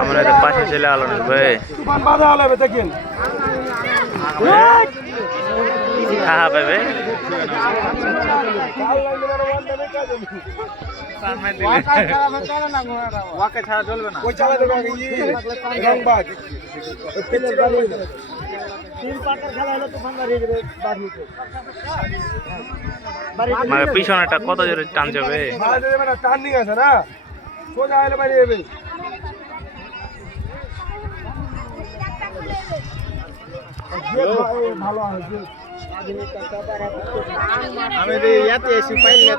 আমরা এদের পাশে চলে আলো না ভাই তুফান বাধা হলে দেখেন হ্যাঁ ভাই ছাড়া চলবে না ওই চালা দেবে রংবাজ মানে পিছনেটা কত জোরে টান যাবে টার্নিং আছে না সোজা এলে বাইরে যাবে ভালো আছে আমি ইয়াতে এসি পাইলে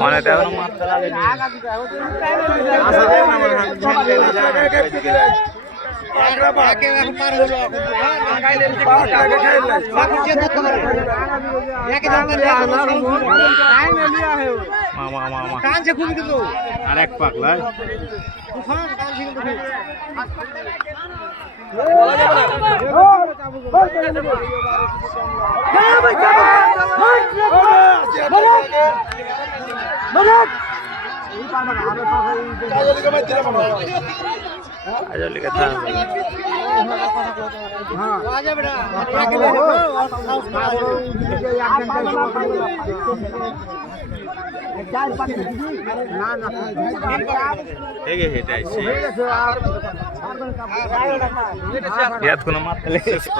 মানে দেখো মারতে লাগে আর এক পাগলা আজলি কথা ಹೇಗೆ ಹೇಟಾಯ್ಸಿ ಯಾತ್ কোনো মারতে লেগেছে